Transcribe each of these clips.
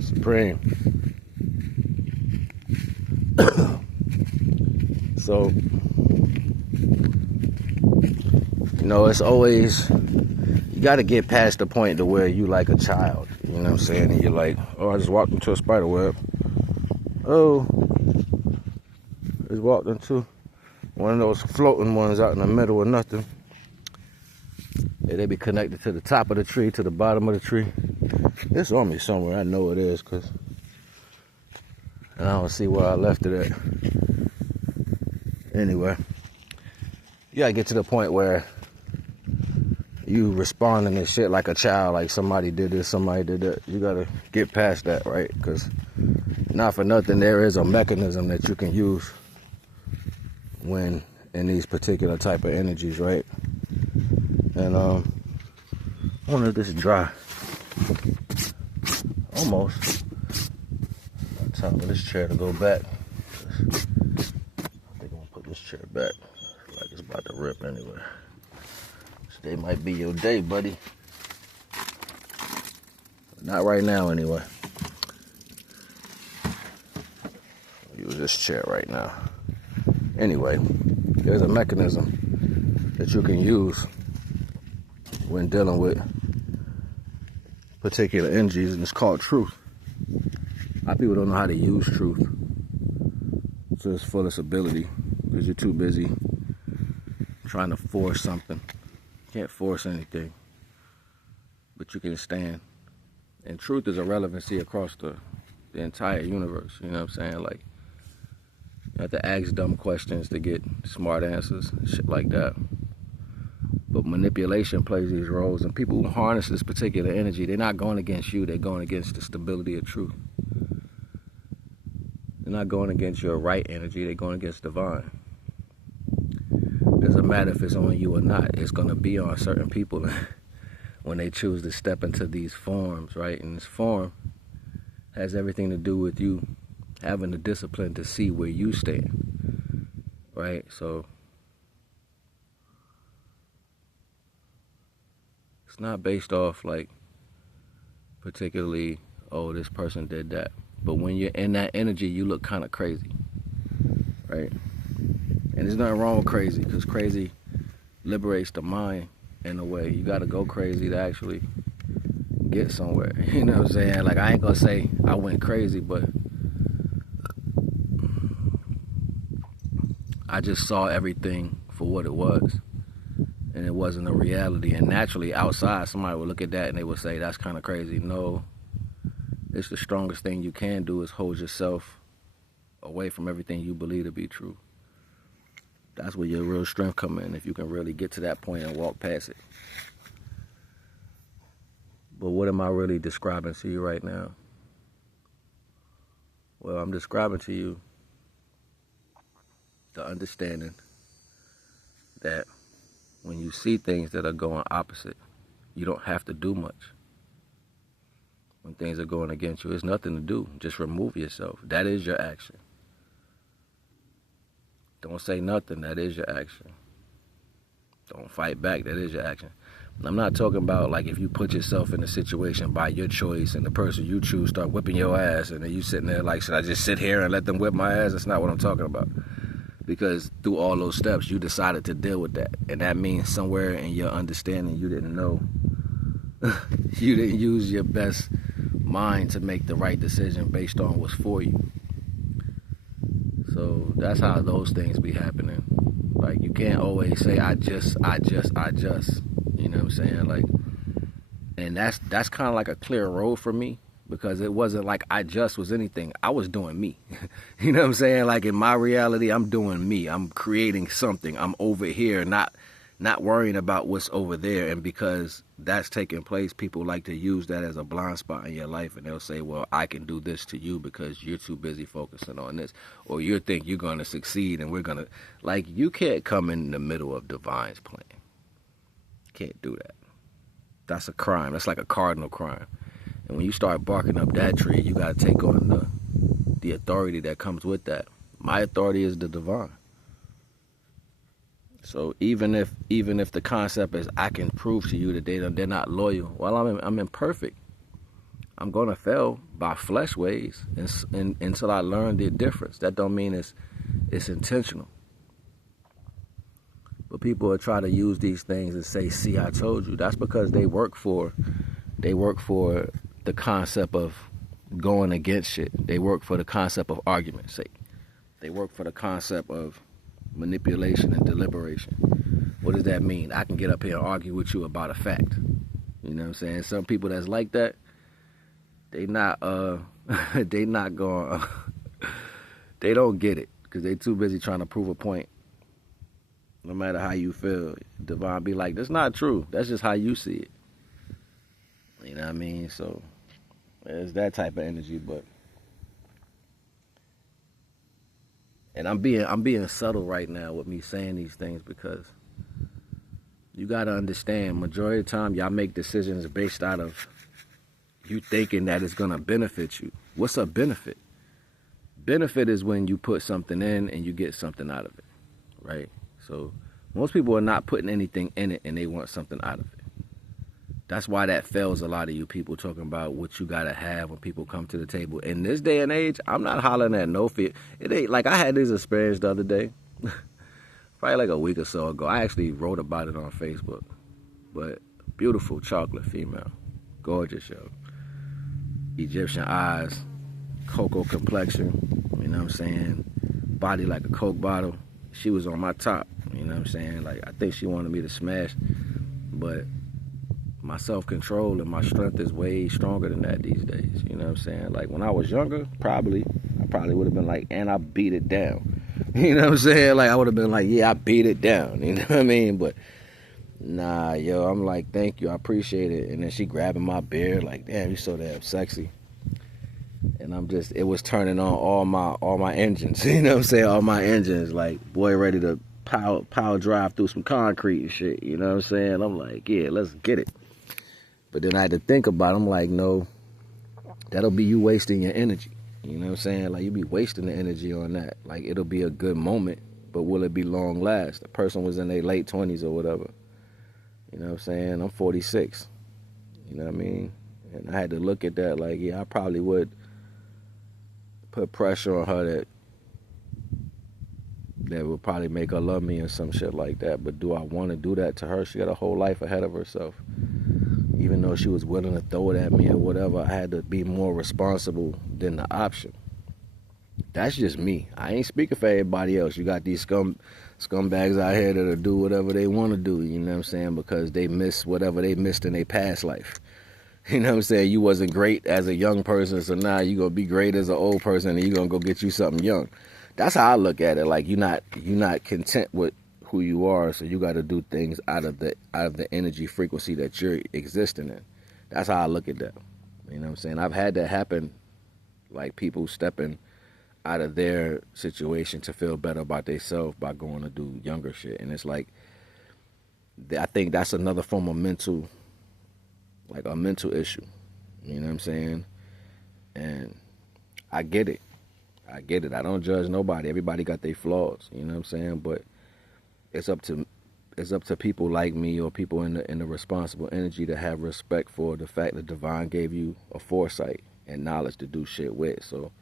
Supreme. So, it's always, you got to get past the point to where you like a child, you know what I'm saying? And you're like, oh, I just walked into a spider web. Oh, I just walked into one of those floating ones out in the middle of nothing. They be connected to the top of the tree, to the bottom of the tree. It's on me somewhere, I know it is, and I don't see where I left it at. Anyway, you gotta get to the point where you responding to shit like a child, like somebody did this, somebody did that. You gotta get past that, right? Because not for nothing, there is a mechanism that you can use when in these particular type of energies, right? And I wonder if this is dry. Almost. Time for this chair to go back. I think I'm gonna put this chair back. I feel like it's about to rip anyway. Today might be your day, buddy. Not right now, anyway. I'll use this chair right now. Anyway, there's a mechanism that you can use when dealing with particular energies, and it's called truth. A lot of people don't know how to use truth to its fullest ability because you're too busy trying to force something. You can't force anything, but you can stand. And truth is a relevancy across the entire universe. You know what I'm saying? Like, you have to ask dumb questions to get smart answers and shit like that. But manipulation plays these roles, and people who harness this particular energy, they're not going against you, they're going against the stability of truth. They're not going against your right energy, they're going against divine. Doesn't matter if it's on you or not, it's going to be on certain people when they choose to step into these forms, right? And this form has everything to do with you having the discipline to see where you stand, right? So it's not based off like particularly, oh, this person did that. But when you're in that energy, you look kind of crazy, right? And there's nothing wrong with crazy, because crazy liberates the mind in a way. You got to go crazy to actually get somewhere. You know what I'm saying? Like, I ain't going to say I went crazy, but I just saw everything for what it was. And it wasn't a reality. And naturally, outside, somebody would look at that and they would say, that's kind of crazy. No, it's the strongest thing you can do is hold yourself away from everything you believe to be true. That's where your real strength comes in, if you can really get to that point and walk past it. But what am I really describing to you right now? Well, I'm describing to you the understanding that when you see things that are going opposite, you don't have to do much. When things are going against you, there's nothing to do. Just remove yourself. That is your action. Don't say nothing. That is your action. Don't fight back. That is your action. I'm not talking about like if you put yourself in a situation by your choice and the person you choose start whipping your ass and then you sitting there like, should I just sit here and let them whip my ass? That's not what I'm talking about. Because through all those steps, you decided to deal with that. And that means somewhere in your understanding, you didn't know. You didn't use your best mind to make the right decision based on what's for you. So that's how those things be happening. Like, you can't always say, I just. You know what I'm saying? Like, and that's kind of like a clear road for me, because it wasn't like I just was anything. I was doing me. You know what I'm saying? Like, in my reality, I'm doing me. I'm creating something. I'm over here, not worrying about what's over there. And because that's taking place, people like to use that as a blind spot in your life. And they'll say, well, I can do this to you because you're too busy focusing on this. Or you think you're going to succeed and we're going to... Like, you can't come in the middle of divine's plan. Can't do that. That's a crime. That's like a cardinal crime. And when you start barking up that tree, you got to take on the authority that comes with that. My authority is the divine. So even if the concept is I can prove to you that they're not loyal, well, I'm imperfect. I'm gonna fail by flesh ways until I learn the difference. That don't mean it's intentional. But people will try to use these things and say, "See, I told you." That's because they work for the concept of going against shit. They work for the concept of argument's sake. They work for the concept of manipulation and deliberation. What does that mean? I can get up here and argue with you about a fact. You know what I'm saying? Some people that's like that, they not they not going they don't get it because they too busy trying to prove a point. No matter how you feel, Devon be like, "That's not true. That's just how you see it." You know what I mean? So it's that type of energy, but and I'm being subtle right now with me saying these things because you gotta understand, majority of the time y'all make decisions based out of you thinking that it's gonna benefit you. What's a benefit? Benefit is when you put something in and you get something out of it, right? So most people are not putting anything in it and they want something out of it. That's why that fails a lot of you people talking about what you gotta have when people come to the table. In this day and age, I'm not hollering at no fear. It ain't like I had this experience the other day, probably like a week or so ago. I actually wrote about it on Facebook. But beautiful chocolate female, gorgeous, yo. Egyptian eyes, cocoa complexion, you know what I'm saying? Body like a Coke bottle. She was on my top, you know what I'm saying? Like, I think she wanted me to smash, but my self-control and my strength is way stronger than that these days, you know what I'm saying? Like, when I was younger, I probably would have been like, and I beat it down. You know what I'm saying? Like, I would have been like, yeah, I beat it down, you know what I mean? But nah, yo, I'm like, thank you, I appreciate it. And then she grabbing my beard, like, damn, you so damn sexy. And it was turning on all my engines, you know what I'm saying? All my engines, like, boy, ready to power drive through some concrete and shit, you know what I'm saying? I'm like, yeah, let's get it. But then I had to think about it. I'm like, no, that'll be you wasting your energy. You know what I'm saying? Like, you be wasting the energy on that. Like, it'll be a good moment, but will it be long last? The person was in their late 20s or whatever. You know what I'm saying? I'm 46. You know what I mean? And I had to look at that like, yeah, I probably would put pressure on her that would probably make her love me or some shit like that. But do I want to do that to her? She got a whole life ahead of herself. Even though she was willing to throw it at me or whatever, I had to be more responsible than the option. That's just me. I ain't speaking for everybody else. You got these scumbags out here that'll do whatever they want to do, you know what I'm saying, because they miss whatever they missed in their past life. You know what I'm saying? You wasn't great as a young person, so now you're going to be great as an old person and you're going to go get you something young. That's how I look at it. Like, you're not content with who you are, so you got to do things out of the energy frequency that you're existing in. That's how I look at that. You know what I'm saying? I've had that happen, like people stepping out of their situation to feel better about themselves by going to do younger shit. And it's like, I think that's another form of mental issue. You know what I'm saying? And I get it. I don't judge nobody. Everybody got their flaws. You know what I'm saying? But it's up to people like me or people in the responsible energy to have respect for the fact that Divine gave you a foresight and knowledge to do shit with. So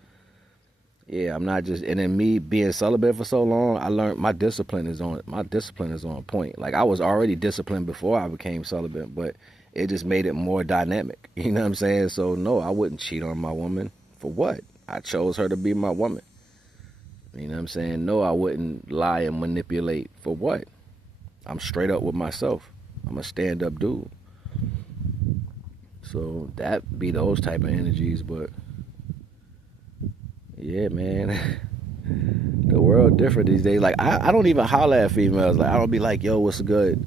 yeah, I'm not just, and then me being celibate for so long, I learned my discipline is on point. Like, I was already disciplined before I became celibate, but it just made it more dynamic. You know what I'm saying? So no, I wouldn't cheat on my woman. For what? I chose her to be my woman. You know what I'm saying? No, I wouldn't lie and manipulate. For what? I'm straight up with myself. I'm a stand-up dude. So that be those type of energies, but yeah, man. The world different these days. Like, I don't even holler at females. Like, I don't be like, yo, what's good?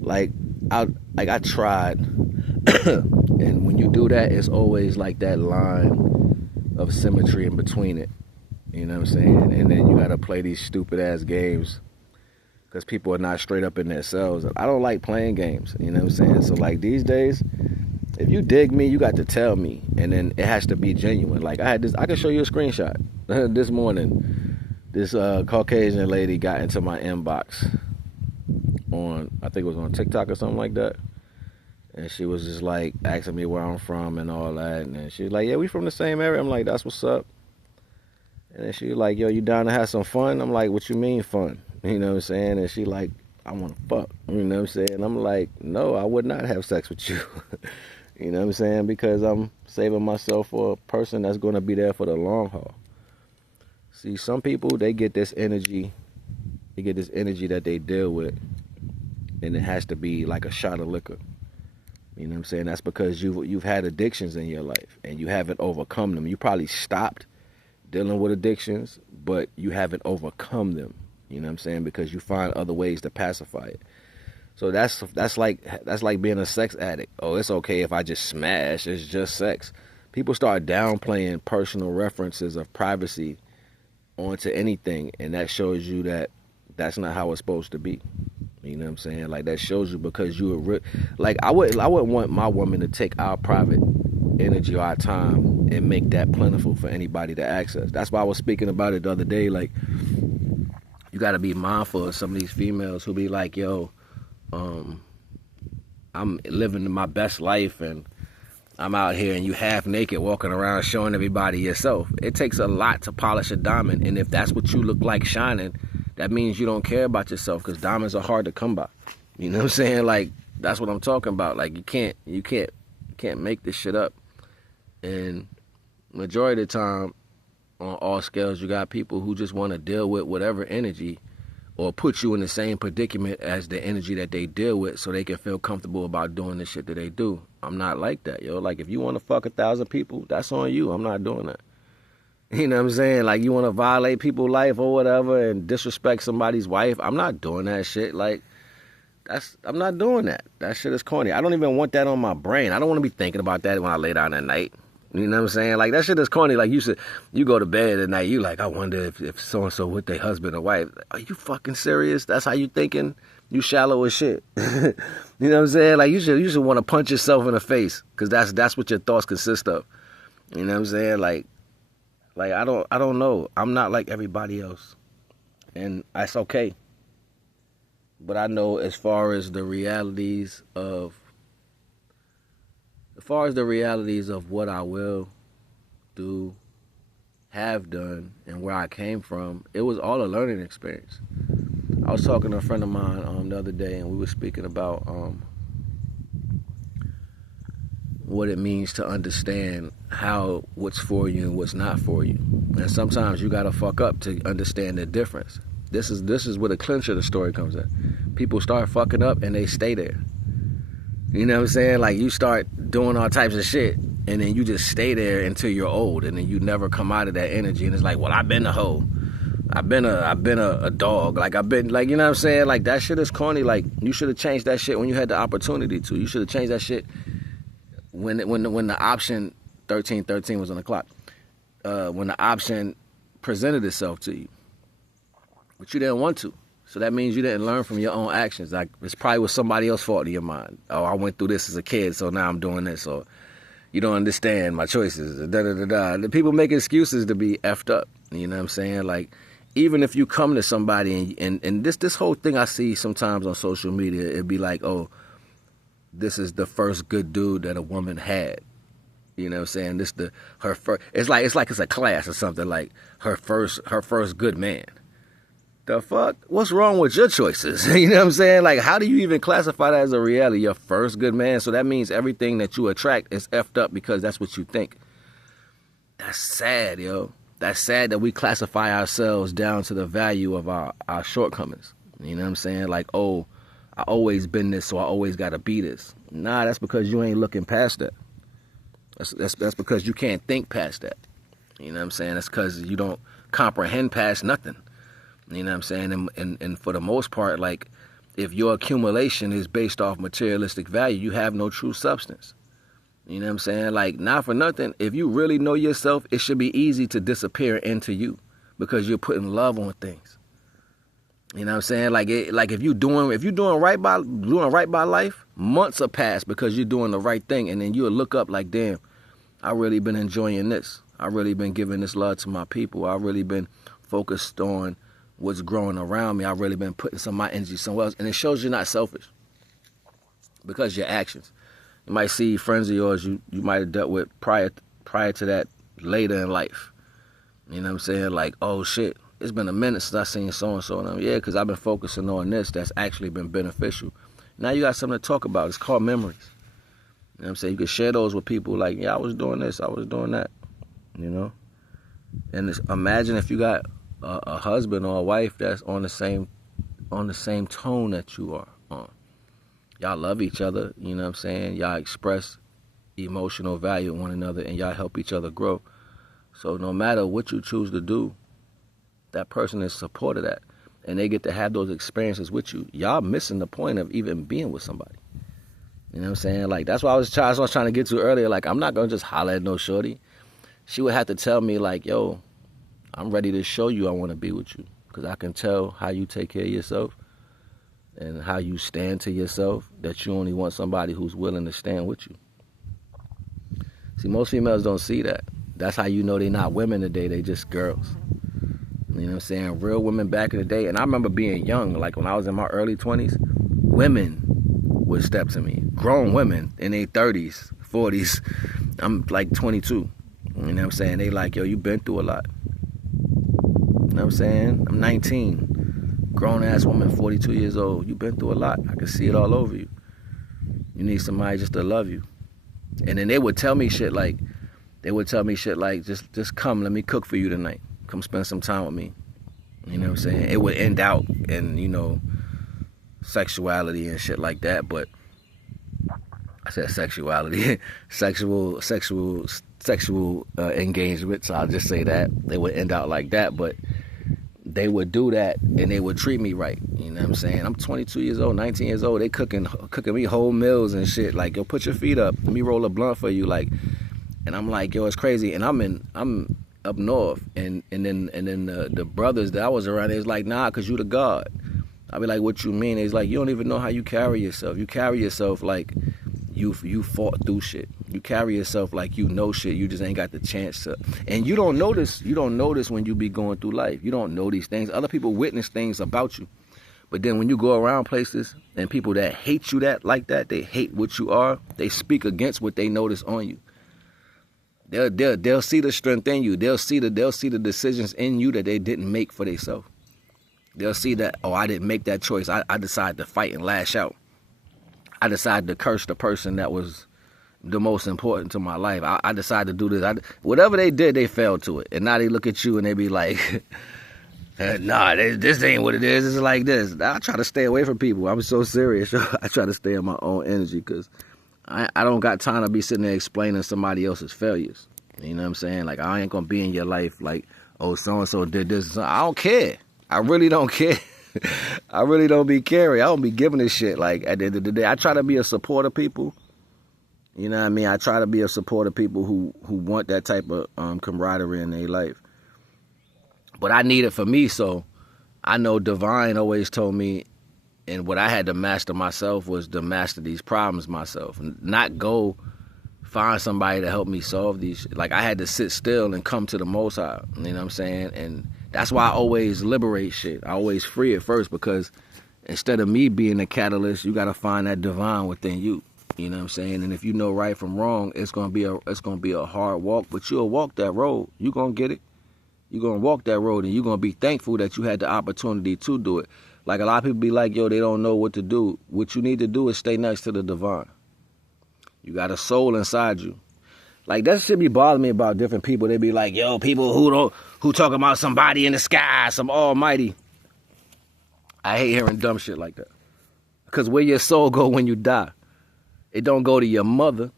Like, I tried. And when you do that, it's always like that line of symmetry in between it. You know what I'm saying? And then you got to play these stupid ass games because people are not straight up in themselves. I don't like playing games. You know what I'm saying? So, like, these days, if you dig me, you got to tell me. And then it has to be genuine. Like, I can show you a screenshot. This morning, this Caucasian lady got into my inbox on, I think it was on TikTok or something like that. And she was just like asking me where I'm from and all that. And then she was like, yeah, we from the same area. I'm like, that's what's up. And then she was like, yo, you down to have some fun? I'm like, what you mean fun? You know what I'm saying? And she like, I want to fuck. You know what I'm saying? I'm like, no, I would not have sex with you. You know what I'm saying? Because I'm saving myself for a person that's going to be there for the long haul. See, some people, they get this energy. They get this energy that they deal with. And it has to be like a shot of liquor. You know what I'm saying? That's because you've had addictions in your life and you haven't overcome them. You probably stopped dealing with addictions, but you haven't overcome them. You know what I'm saying? Because you find other ways to pacify it. So that's like being a sex addict. Oh, it's okay if I just smash. It's just sex. People start downplaying personal references of privacy onto anything, and that shows you that that's not how it's supposed to be. You know what I'm saying? Like, that shows you because you were like, I wouldn't want my woman to take our private energy or our time and make that plentiful for anybody to access. That's why I was speaking about it the other day. Like, you got to be mindful of some of these females who be like, yo, I'm living my best life and I'm out here and you half naked walking around showing everybody yourself. It takes a lot to polish a diamond, and if that's what you look like shining, that means you don't care about yourself, because diamonds are hard to come by. You know what I'm saying? Like, that's what I'm talking about. Like, you can't make this shit up. And majority of the time, on all scales, you got people who just want to deal with whatever energy or put you in the same predicament as the energy that they deal with so they can feel comfortable about doing the shit that they do. I'm not like that, yo. Like, if you want to fuck 1,000 people, that's on you. I'm not doing that. You know what I'm saying? Like, you want to violate people's life or whatever and disrespect somebody's wife, I'm not doing that shit. Like, I'm not doing that. That shit is corny. I don't even want that on my brain. I don't want to be thinking about that when I lay down at night. You know what I'm saying? Like, that shit is corny. Like, you go to bed at night, you like, I wonder if so-and-so with their husband or wife. Are you fucking serious? That's how you thinking? You shallow as shit. You know what I'm saying? Like, you should want to punch yourself in the face, because that's what your thoughts consist of. You know what I'm saying? Like I don't know. I'm not like everybody else, and that's okay. But I know as far as the realities of what I will do, have done, and where I came from, it was all a learning experience. I was talking to a friend of mine the other day, and we were speaking about what it means to understand what's for you and what's not for you. And sometimes you gotta fuck up to understand the difference. This is where the clincher of the story comes in. People start fucking up and they stay there. You know what I'm saying? Like, you start doing all types of shit, and then you just stay there until you're old, and then you never come out of that energy. And it's like, well, I've been a hoe. I've been a dog. Like, I've been, like, you know what I'm saying? Like, that shit is corny. Like, you should have changed that shit when you had the opportunity to. You should have changed that shit when the option 1313 was on the clock. When the option presented itself to you, but you didn't want to. So that means you didn't learn from your own actions. Like, it's probably was somebody else's fault in your mind. Oh, I went through this as a kid, so now I'm doing this. Or you don't understand my choices. The people make excuses to be effed up. You know what I'm saying? Like, even if you come to somebody and this whole thing I see sometimes on social media, it'd be like, oh, this is the first good dude that a woman had. You know what I'm saying? Her first. It's like it's a class or something. Like, her first good man. The fuck? What's wrong with your choices? You know what I'm saying? Like, how do you even classify that as a reality? Your first good man? So that means everything that you attract is effed up because that's what you think. That's sad, yo. That's sad that we classify ourselves down to the value of our shortcomings. You know what I'm saying? Like, oh, I always been this, so I always gotta be this. Nah, that's because you ain't looking past that. That's because you can't think past that. You know what I'm saying? That's because you don't comprehend past nothing. You know what I'm saying? And for the most part, like, if your accumulation is based off materialistic value, you have no true substance. You know what I'm saying? Like, not for nothing, if you really know yourself, it should be easy to disappear into you because you're putting love on things. You know what I'm saying? Like, if you're doing right by life, months will pass because you're doing the right thing, and then you'll look up like, damn, I really been enjoying this. I really been giving this love to my people. I really been focused on what's growing around me. I've really been putting some of my energy somewhere else. And it shows you're not selfish because your actions. You might see friends of yours you might have dealt with prior to that later in life. You know what I'm saying? Like, oh shit, it's been a minute since I seen so-and-so. And I'm, yeah, because I've been focusing on this that's actually been beneficial. Now you got something to talk about. It's called memories. You know what I'm saying? You can share those with people like, yeah, I was doing this, I was doing that, you know? And imagine if you got a husband or a wife that's on the same tone that you are on. Y'all love each other, you know what I'm saying? Y'all express emotional value in one another, and y'all help each other grow. So no matter what you choose to do, that person is supportive of that, and they get to have those experiences with you. Y'all missing the point of even being with somebody. You know what I'm saying? Like, that's what I was trying to get to earlier. Like, I'm not going to just holler at no shorty. She would have to tell me, like, yo, I'm ready to show you I want to be with you, because I can tell how you take care of yourself and how you stand to yourself, that you only want somebody who's willing to stand with you. See, most females don't see that. That's how you know they're not women today. They just girls. You know what I'm saying? Real women back in the day. And I remember being young, like when I was in my early 20s, women would step to me. Grown women in their 30s, 40s. I'm like 22. You know what I'm saying? They like, yo, you been through a lot. You know what I'm saying? I'm 19. Grown-ass woman, 42 years old. You been through a lot. I can see it all over you. You need somebody just to love you. And then they would tell me shit like, just come, let me cook for you tonight. Come spend some time with me. You know what I'm saying? It would end out in, you know, sexuality and shit like that, but I said sexuality, sexual engagement, so I'll just say that. They would end out like that, but they would do that and they would treat me right. You know what I'm saying? I'm 22 years old, 19 years old. They cooking me whole meals and shit. Like, yo, put your feet up. Let me roll a blunt for you. Like, and I'm like, yo, it's crazy. And I'm up north, and then the brothers that I was around, they was like, nah, cause you the God. I be like, what you mean? He's like, you don't even know how you carry yourself. You carry yourself like you fought through shit. You carry yourself like you know shit. You just ain't got the chance to. And you don't notice when you be going through life. You don't know these things. Other people witness things about you. But then when you go around places and people that hate you like that, they hate what you are, they speak against what they notice on you. They'll see the strength in you. They'll see the decisions in you that they didn't make for themselves. They'll see that, oh, I didn't make that choice. I decided to fight and lash out. I decided to curse the person that was the most important to my life. I decided to do this. Whatever they did, they failed to it. And now they look at you and they be like, nah, this ain't what it is. It's like this. I try to stay away from people. I'm so serious. I try to stay in my own energy because I don't got time to be sitting there explaining somebody else's failures. You know what I'm saying? Like, I ain't going to be in your life like, oh, so-and-so did this. I don't care. I really don't care. I really don't be caring. I don't be giving a shit. Like, at the end of the day, I try to be a support of people. You know what I mean? I try to be a support of people who want that type of camaraderie in their life. But I need it for me, so I know Divine always told me, and what I had to master myself was to master these problems myself. Not go find somebody to help me solve these. Like, I had to sit still and come to the Most High. You know what I'm saying? And that's why I always liberate shit. I always free it first, because instead of me being the catalyst, you got to find that divine within you. You know what I'm saying? And if you know right from wrong, it's gonna be a hard walk, but you'll walk that road. You're gonna get it. You're gonna walk that road, and you're gonna be thankful that you had the opportunity to do it. Like, a lot of people be like, yo, they don't know what to do. What you need to do is stay next to the divine. You got a soul inside you. Like, that should be bothering me about different people. They be like, yo, people who talk about somebody in the sky, some almighty. I hate hearing dumb shit like that. Because where your soul go when you die? It don't go to your mother.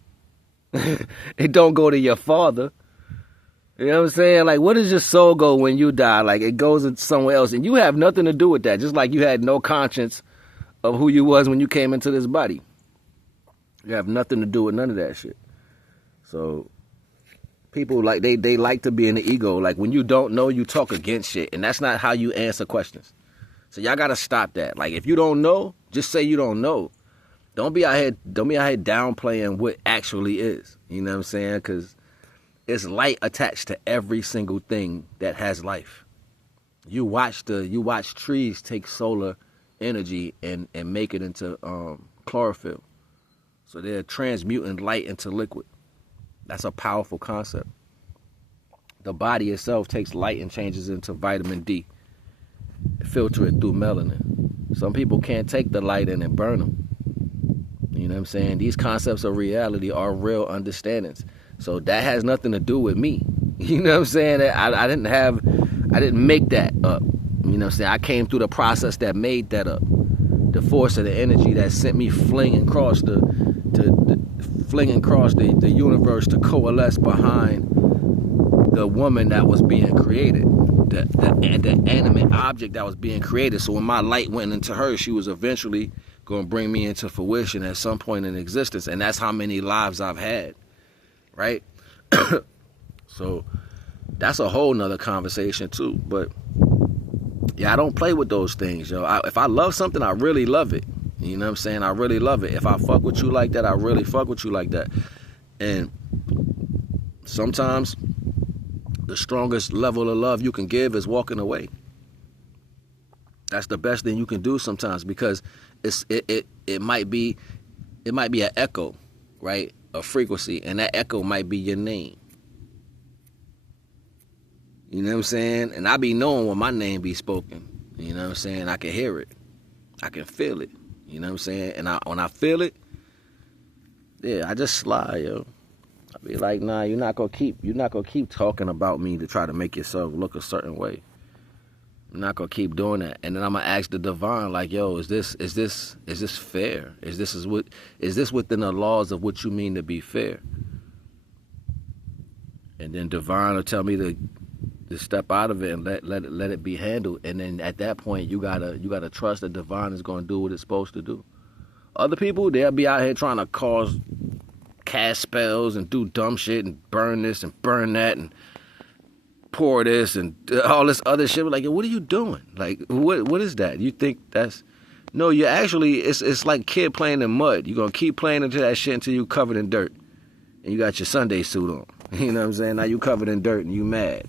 It don't go to your father. You know what I'm saying? Like, where does your soul go when you die? Like, it goes somewhere else. And you have nothing to do with that. Just like you had no conscience of who you was when you came into this body. You have nothing to do with none of that shit. So, people, like, they like to be in the ego. Like, when you don't know, you talk against shit. And that's not how you answer questions. So, y'all got to stop that. Like, if you don't know, just say you don't know. Don't be out here downplaying what actually is. You know what I'm saying? Because it's light attached to every single thing that has life. You watch trees take solar energy and make it into chlorophyll. So they're transmuting light into liquid. That's a powerful concept. The body itself takes light and changes it into vitamin D. Filter it through melanin. Some people can't take the light in and burn them. You know what I'm saying? These concepts of reality are real understandings. So that has nothing to do with me. You know what I'm saying? I didn't make that up. You know what I'm saying? I came through the process that made that up. The force of the energy that sent me flinging across the universe to coalesce behind the woman that was being created, the animate object that was being created. So when my light went into her, she was eventually going to bring me into fruition at some point in existence. And that's how many lives I've had, right? So that's a whole nother conversation too. But yeah, I don't play with those things, yo. If I love something, I really love it. You know what I'm saying? I really love it. If I fuck with you like that, I really fuck with you like that. And sometimes the strongest level of love you can give is walking away. That's the best thing you can do sometimes, because it might be an echo, right? A frequency, and that echo might be your name. You know what I'm saying? And I be knowing when my name be spoken. You know what I'm saying? I can hear it. I can feel it. You know what I'm saying? And when I feel it, yeah, I just slide, yo. I be like, nah, you're not gonna keep talking about me to try to make yourself look a certain way. I'm not gonna keep doing that. And then I'm gonna ask the divine, like, yo, is this fair? Is this within the laws of what you mean to be fair? And then divine will tell me to step out of it and let it be handled. And then at that point, you gotta trust that divine is gonna do what it's supposed to do. Other people, they'll be out here trying to cast spells and do dumb shit and burn this and burn that and pour this and all this other shit. Like, what are you doing? Like, what is that? You think that's... No, you're actually... It's like kid playing in mud. You're gonna keep playing into that shit until you covered in dirt. And you got your Sunday suit on. You know what I'm saying? Now you covered in dirt and you mad.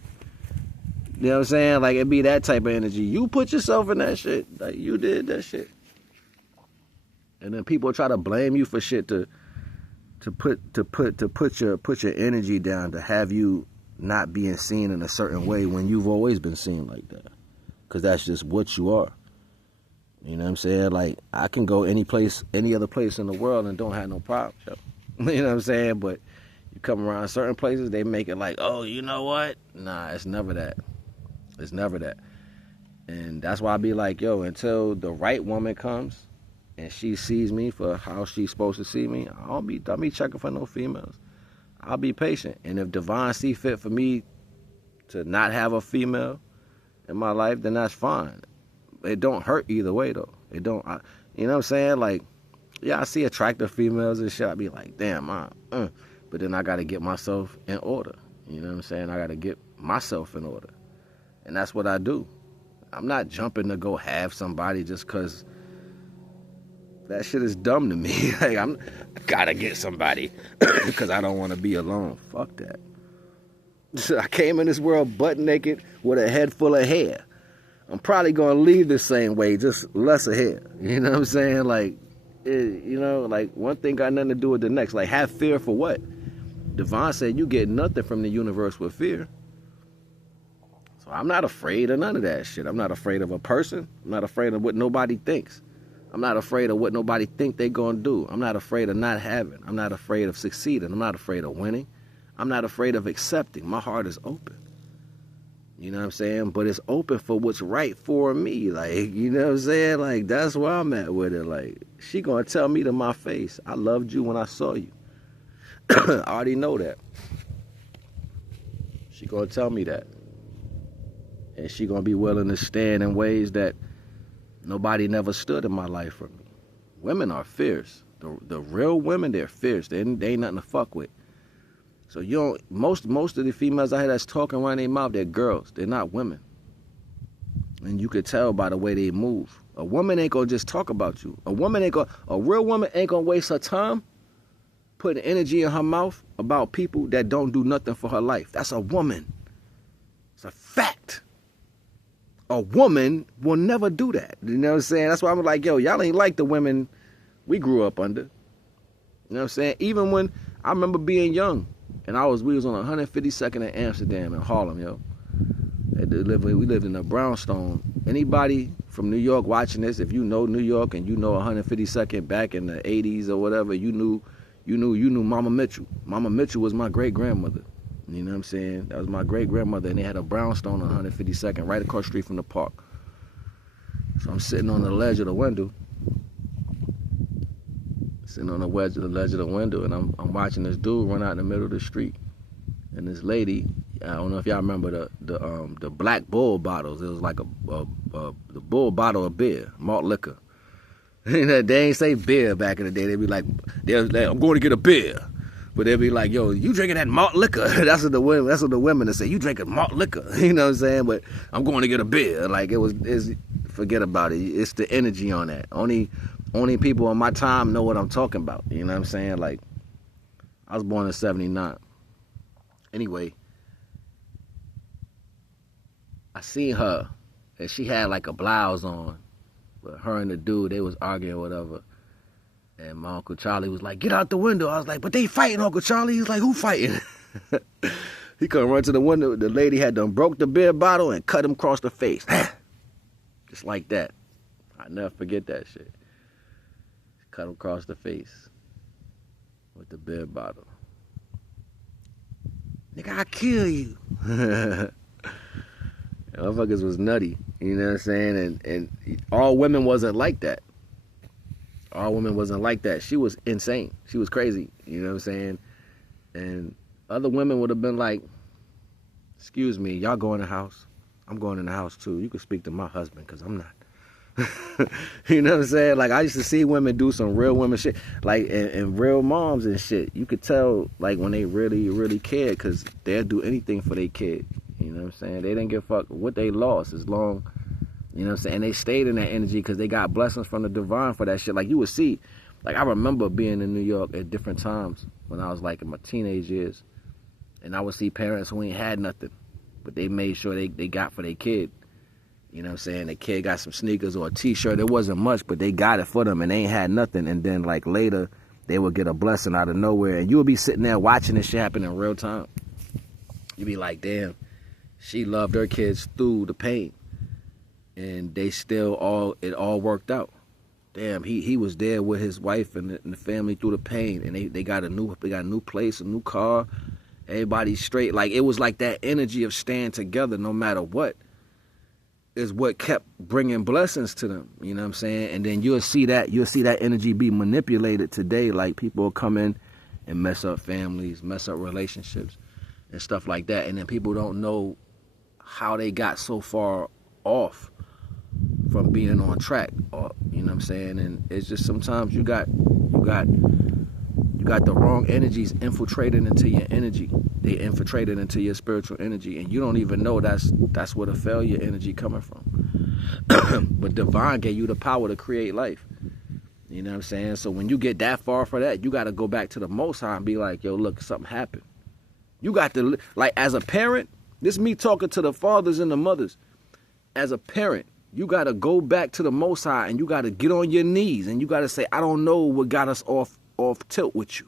You know what I'm saying? Like, it be that type of energy. You put yourself in that shit. Like, you did that shit. And then people try to blame you for shit to put your energy down, to have you not being seen in a certain way when you've always been seen like that. Because that's just what you are. You know what I'm saying? Like, I can go any other place in the world and don't have no problem. Yo. You know what I'm saying? But you come around certain places, they make it like, oh, you know what? Nah, it's never that. It's never that. And that's why I be like, yo, until the right woman comes and she sees me for how she's supposed to see me, don't be checking for no females. I'll be patient. And if divine see fit for me to not have a female in my life, then that's fine. It don't hurt either way, though. It don't, you know what I'm saying? Like, yeah, I see attractive females and shit. I be like, damn, but then I got to get myself in order. You know what I'm saying? I got to get myself in order. And that's what I do. I'm not jumping to go have somebody just because that shit is dumb to me. Like, I gotta get somebody because I don't want to be alone. Fuck that. I came in this world butt naked with a head full of hair. I'm probably going to leave the same way, just less of hair. You know what I'm saying? Like, like one thing got nothing to do with the next. Like, have fear for what? Devon said you get nothing from the universe with fear. So I'm not afraid of none of that shit. I'm not afraid of a person. I'm not afraid of what nobody thinks. I'm not afraid of what nobody think they gonna do. I'm not afraid of not having. I'm not afraid of succeeding. I'm not afraid of winning. I'm not afraid of accepting. My heart is open. You know what I'm saying? But it's open for what's right for me. Like, you know what I'm saying? Like, that's where I'm at with it. Like, she gonna tell me to my face, I loved you when I saw you. I already know that. She gonna tell me that. And she gonna be willing to stand in ways that nobody never stood in my life for me. Women are fierce. The real women, they're fierce. They ain't nothing to fuck with. So you don't, most of the females out here that's talking around their mouth, they're girls. They're not women. And you could tell by the way they move. A woman ain't gonna just talk about you. A real woman ain't gonna waste her time putting energy in her mouth about people that don't do nothing for her life. That's a woman. It's a fact. A woman will never do that. You know what I'm saying? That's why I'm like, yo, y'all ain't like the women we grew up under. You know what I'm saying? Even when I remember being young, and we was on 152nd in Amsterdam in Harlem, yo. We lived in a brownstone. Anybody from New York watching this, if you know New York and you know 152nd back in the 80s or whatever, you knew Mama Mitchell. Mama Mitchell was my great grandmother. You know what I'm saying? That was my great grandmother, and they had a brownstone on 152nd right across the street from the park. So I'm sitting on the ledge of the window. Sitting on the ledge of the window, and I'm watching this dude run out in the middle of the street. And this lady, I don't know if y'all remember the black bull bottles. It was like the bull bottle of beer, malt liquor. They ain't say beer back in the day. They'd be like, I'm going to get a beer. But they'd be like, yo, you drinking that malt liquor? That's what the women would say. You drinking malt liquor? You know what I'm saying? But I'm going to get a beer. Like forget about it. It's the energy on that. Only people in my time know what I'm talking about. You know what I'm saying? Like, I was born in 79. Anyway, I seen her, and she had like a blouse on. But her and the dude, they was arguing or whatever. And my Uncle Charlie was like, get out the window. I was like, but they fighting, Uncle Charlie. He's like, who fighting? He couldn't run to the window. The lady had done broke the beer bottle and cut him across the face. Just like that. I'll never forget that shit. Cut him across the face with the beer bottle. Nigga, I kill you. Motherfuckers was nutty. You know what I'm saying? And all women wasn't like that. All women wasn't like that. She was insane. She was crazy. You know what I'm saying? And other women would have been like, excuse me, y'all go in the house. I'm going in the house too. You can speak to my husband because I'm not. You know what I'm saying? Like, I used to see women do some real women shit. Like, and real moms and shit. You could tell, like, when they really, really cared, because they'll do anything for their kid. You know what I'm saying? They didn't give a fuck what they lost as long, you know what I'm saying? And they stayed in that energy because they got blessings from the divine for that shit. Like, you would see, like, I remember being in New York at different times when I was, like, in my teenage years. And I would see parents who ain't had nothing, but they made sure they got for their kid. You know what I'm saying? The kid got some sneakers or a T-shirt. It wasn't much, but they got it for them, and they ain't had nothing. And then, like, later, they would get a blessing out of nowhere. And you would be sitting there watching this shit happen in real time. You'd be like, damn, she loved her kids through the pain. And they still it all worked out. Damn, he was there with his wife and the family through the pain. And they got a new place, a new car. Everybody's straight. Like, it was like that energy of staying together no matter what is what kept bringing blessings to them. You know what I'm saying? And then you'll see that energy be manipulated today. Like, people will come in and mess up families, mess up relationships and stuff like that. And then people don't know how they got so far off from being on track. Or, you know what I'm saying? And it's just sometimes you got the wrong energies infiltrated into your energy. They infiltrated into your spiritual energy, and you don't even know that's where the failure energy coming from. But divine gave you the power to create life. You know what I'm saying? So when you get that far for that, you got to go back to the Most High and be like, yo, look, something happened. You got to, like, as a parent, this is me talking to the fathers and the mothers. As a parent, you got to go back to the Most High, and you got to get on your knees, and you got to say, I don't know what got us off tilt with you.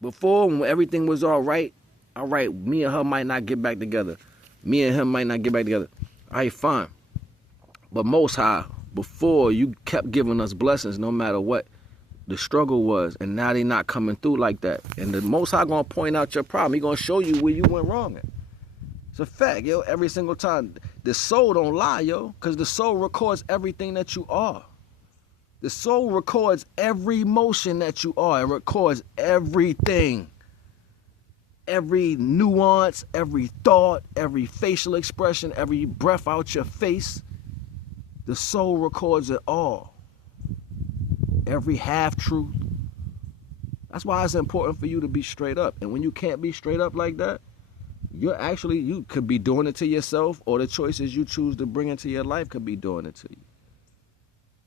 Before, when everything was all right, me and her might not get back together. Me and him might not get back together. All right, fine. But Most High, before, you kept giving us blessings no matter what the struggle was, and now they not coming through like that. And the Most High going to point out your problem. He going to show you where you went wrong at. It's a fact, yo, every single time. The soul don't lie, yo, because the soul records everything that you are. The soul records every emotion that you are. It records everything. Every nuance, every thought, every facial expression, every breath out your face. The soul records it all. Every half-truth. That's why it's important for you to be straight up. And when you can't be straight up like that, you could be doing it to yourself, or the choices you choose to bring into your life could be doing it to you.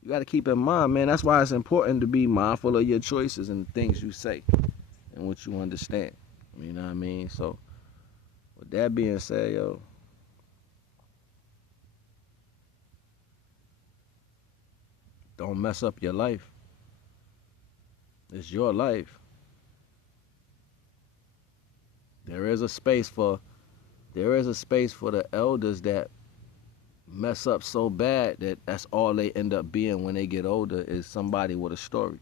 You got to keep in mind, man, that's why it's important to be mindful of your choices and the things you say and what you understand. You know what I mean? So, with that being said, yo, don't mess up your life. It's your life. There is a space for the elders that mess up so bad that that's all they end up being when they get older is somebody with a story.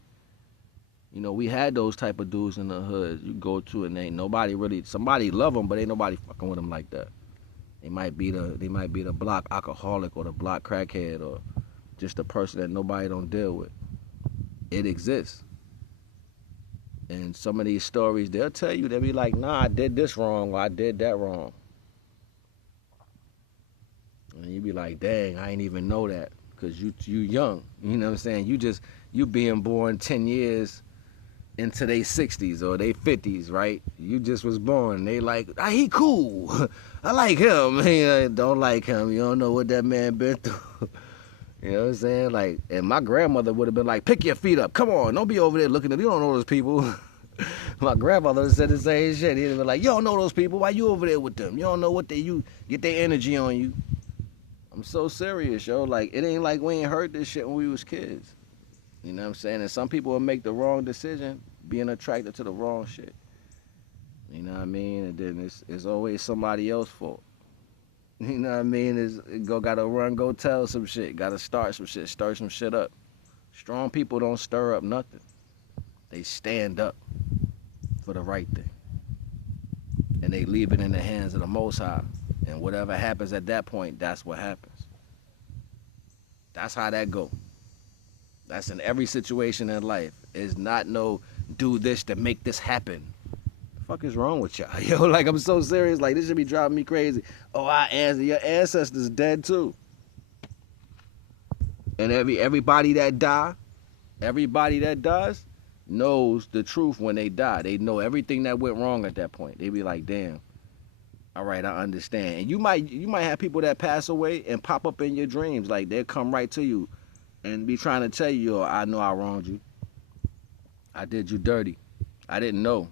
You know, we had those type of dudes in the hood. You go to and ain't nobody really, somebody love them, but ain't nobody fucking with them like that. They might be the block alcoholic or the block crackhead or just the person that nobody don't deal with. It exists. And some of these stories, they'll tell you, they'll be like, nah, I did this wrong or I did that wrong. And you be like, dang, I ain't even know that because you young. You know what I'm saying? You being born 10 years into their 60s or their 50s, right? You just was born. They like, he cool. I like him. Don't like him. You don't know what that man been through. You know what I'm saying? Like, and my grandmother would have been like, pick your feet up. Come on, don't be over there looking at you. Don't know those people. My grandfather said the same shit. He'd be like, you don't know those people. Why you over there with them? You don't know what you get their energy on you. I'm so serious, yo. Like, it ain't like we ain't heard this shit when we was kids. You know what I'm saying? And some people will make the wrong decision being attracted to the wrong shit. You know what I mean? And then it's always somebody else's fault. You know what I mean? Gotta run, go tell some shit. Gotta start some shit, stir some shit up. Strong people don't stir up nothing. They stand up for the right thing. And they leave it in the hands of the Most High. And whatever happens at that point, that's what happens. That's how that go. That's in every situation in life. It's not no do this to make this happen. The fuck is wrong with y'all? Yo, like, I'm so serious. Like, this should be driving me crazy. Oh, your ancestors dead too. And everybody that does knows the truth when they die. They know everything that went wrong at that point. They be like, damn. All right, I understand. And you might have people that pass away and pop up in your dreams. Like, they'll come right to you and be trying to tell you, yo, I know I wronged you. I did you dirty. I didn't know.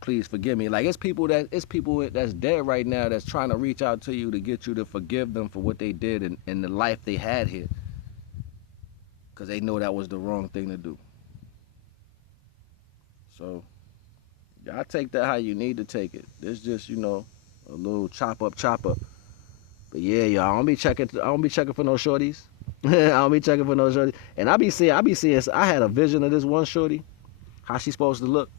Please forgive me. Like, it's people that's dead right now that's trying to reach out to you to get you to forgive them for what they did in the life they had here. Because they know that was the wrong thing to do. So, y'all take that how you need to take it. It's just, a little chop up. But yeah, y'all, I don't be checking for no shorties. I don't be checking for no shorties. And I be seeing, I had a vision of this one shorty, how she supposed to look,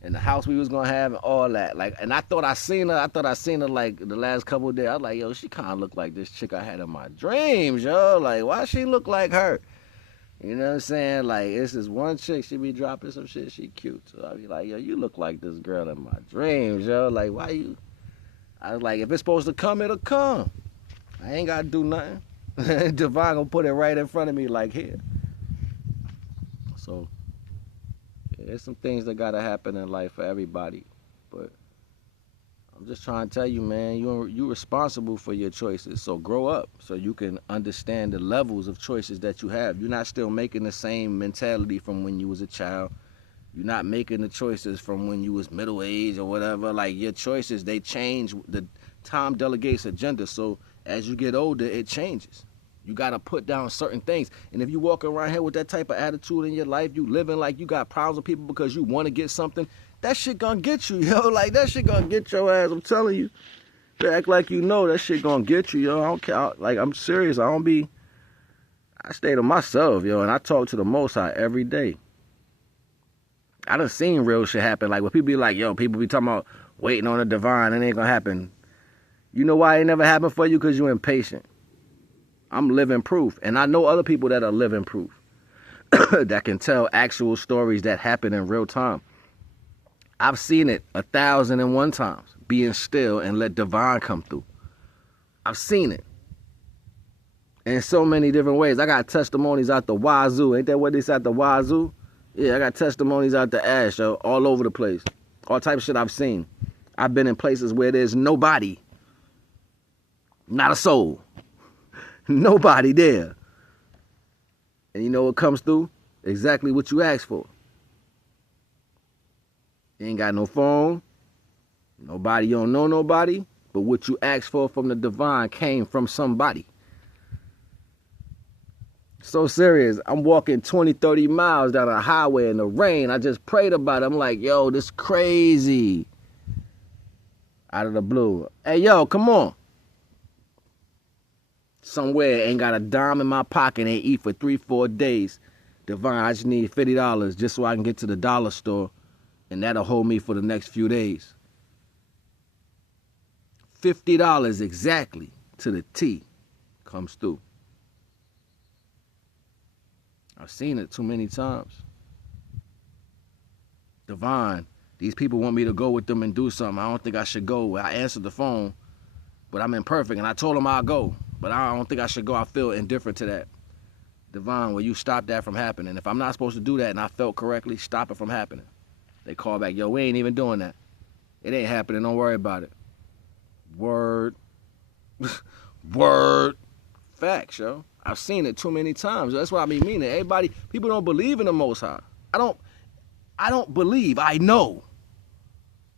and the house we was gonna have and all that. Like, and I thought I seen her like the last couple of days. I was like, yo, she kinda look like this chick I had in my dreams, yo. Like, why she look like her? You know what I'm saying? Like, it's this one chick, she be dropping some shit, she cute. So I be like, yo, you look like this girl in my dreams, yo. Like, why you? I was like, if it's supposed to come, it'll come. I ain't gotta do nothing. Divine gonna put it right in front of me like here. So, yeah, there's some things that gotta happen in life for everybody. But I'm just trying to tell you, man, you're responsible for your choices. So grow up so you can understand the levels of choices that you have. You're not still making the same mentality from when you was a child. You're not making the choices from when you was middle age or whatever. Like, your choices, they change. The time delegates agenda. So as you get older, it changes. You got to put down certain things. And if you walk around here with that type of attitude in your life, you living like you got problems with people because you want to get something, that shit gonna get you, yo. Like, that shit gonna get your ass. I'm telling you. You act like you know that shit gonna get you, yo. I don't care. Like, I'm serious. I stay to myself, yo. And I talk to the Most High every day. I done seen real shit happen. Like, when people be like, yo, people be talking about waiting on the divine, it ain't gonna happen. You know why it never happened for you? Because you're impatient. I'm living proof. And I know other people that are living proof that can tell actual stories that happen in real time. I've seen it 1,001 times, being still and let divine come through. I've seen it in so many different ways. I got testimonies out the wazoo. Ain't that what they said, at the wazoo? Yeah, I got testimonies out the ass, yo, all over the place. All type of shit I've seen. I've been in places where there's nobody. Not a soul. Nobody there. And you know what comes through? Exactly what you asked for. You ain't got no phone. Nobody, you don't know nobody. But what you asked for from the divine came from somebody. So serious. I'm walking 20, 30 miles down a highway in the rain. I just prayed about it. I'm like, yo, this crazy. Out of the blue. Hey, yo, come on. Somewhere ain't got a dime in my pocket, ain't eat for 3-4 days. Divine, I just need $50 just so I can get to the dollar store, and that'll hold me for the next few days. $50 exactly to the T comes through. I've seen it too many times. Divine, these people want me to go with them and do something. I don't think I should go. I answered the phone, but I'm imperfect, and I told them I'll go. But I don't think I should go. I feel indifferent to that. Divine, will you stop that from happening? If I'm not supposed to do that and I felt correctly, stop it from happening. They call back, yo, we ain't even doing that. It ain't happening. Don't worry about it. Word. Word. Facts, yo. I've seen it too many times. That's what I be meaning. Everybody, people don't believe in the Most High. I don't believe. I know.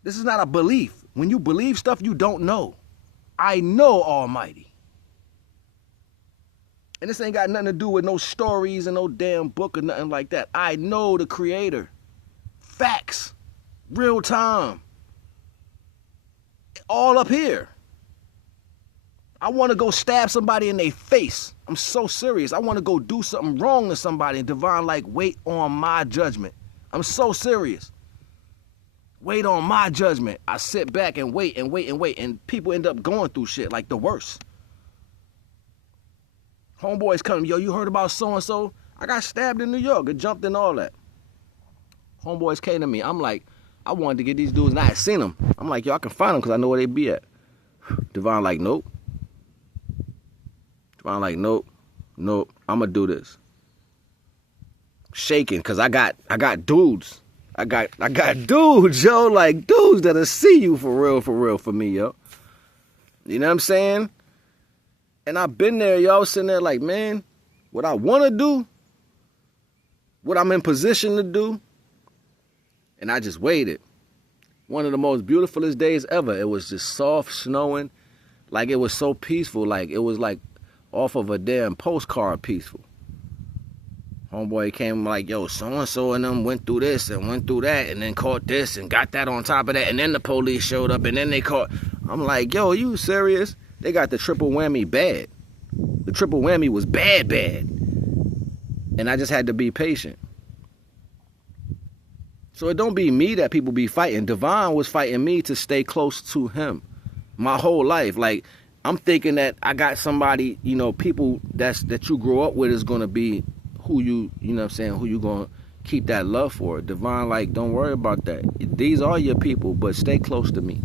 This is not a belief. When you believe stuff you don't know. I know Almighty. And this ain't got nothing to do with no stories and no damn book or nothing like that. I know the Creator. Facts. Real time. All up here. I want to go stab somebody in their face. I'm so serious. I want to go do something wrong to somebody, and Divine like, wait on my judgment. I'm so serious. Wait on my judgment. I sit back and wait and wait and wait, and people end up going through shit like the worst. Homeboys come, yo, you heard about so-and-so? I got stabbed in New York and jumped in all that. Homeboys came to me. I'm like, I wanted to get these dudes, and I had seen them. I'm like, yo, I can find them because I know where they be at. Divine like, nope. Divine like, nope, I'm going to do this. Shaking because I got dudes. I got dudes, yo, like dudes that'll see you for real for me, yo. You know what I'm saying? And I've been there, yo, sitting there like, man, what I want to do, what I'm in position to do, and I just waited. One of the most beautifulest days ever. It was just soft, snowing, like it was so peaceful, like it was like off of a damn postcard peaceful. Homeboy came like, yo, so-and-so and them went through this and went through that and then caught this and got that on top of that, and then the police showed up and then they caught. I'm like, yo, you serious? They got the triple whammy bad. The triple whammy was bad. And I just had to be patient. So it don't be me that people be fighting. Divine was fighting me to stay close to him my whole life. Like, I'm thinking that I got somebody, you know, people that you grow up with is going to be who you know what I'm saying, who you going to keep that love for. Divine, like, don't worry about that. These are your people, but stay close to me.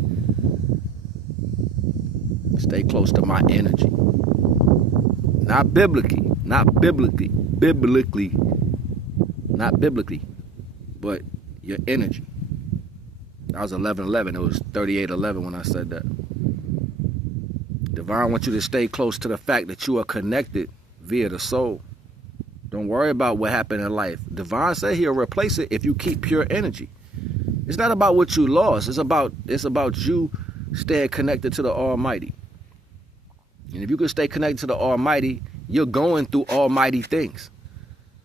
Stay close to my energy. Not biblically, but your energy. That was 11:11. It was 38:11 when I said that. Divine wants you to stay close to the fact that you are connected via the soul. Don't worry about what happened in life. Divine said he'll replace it if you keep pure energy. It's not about what you lost. It's about you staying connected to the Almighty. And if you can stay connected to the Almighty, you're going through almighty things.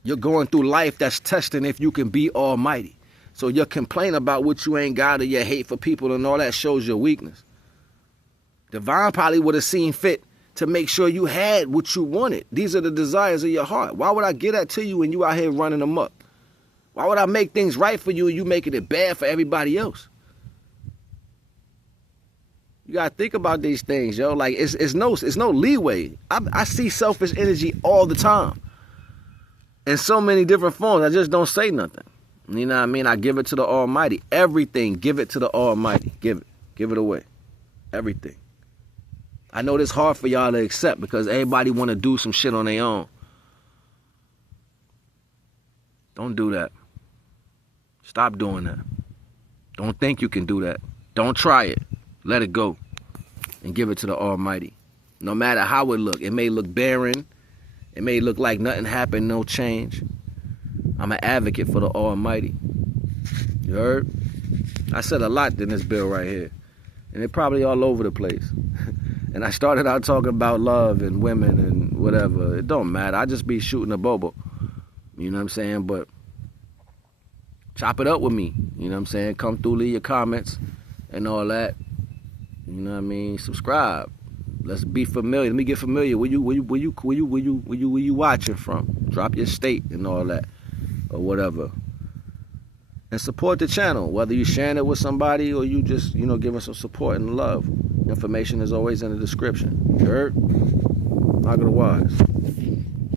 You're going through life that's testing if you can be almighty. So your complaint about what you ain't got or your hate for people and all that shows your weakness. Divine probably would have seen fit to make sure you had what you wanted. These are the desires of your heart. Why would I give that to you when you out here running them up? Why would I make things right for you and you making it bad for everybody else? You gotta think about these things, yo. Like, it's no leeway. I see selfish energy all the time. In so many different forms. I just don't say nothing. You know what I mean? I give it to the Almighty. Everything, give it to the Almighty. Give it. Give it away. Everything. I know this hard for y'all to accept because everybody want to do some shit on their own. Don't do that. Stop doing that. Don't think you can do that. Don't try it. Let it go and give it to the Almighty. No matter how it look. It may look barren. It may look like nothing happened, no change. I'm an advocate for the Almighty. You heard? I said a lot in this bill right here. And it probably all over the place. And I started out talking about love and women and whatever. It don't matter. I just be shooting a bobo. You know what I'm saying? But chop it up with me. You know what I'm saying? Come through, leave your comments and all that. You know what I mean? Subscribe. Let's be familiar. Let me get familiar. Where you watching from? Drop your state and all that, or whatever. And support the channel, whether you sharing it with somebody or you just, giving some support and love. Information is always in the description. You heard? Not gonna wise.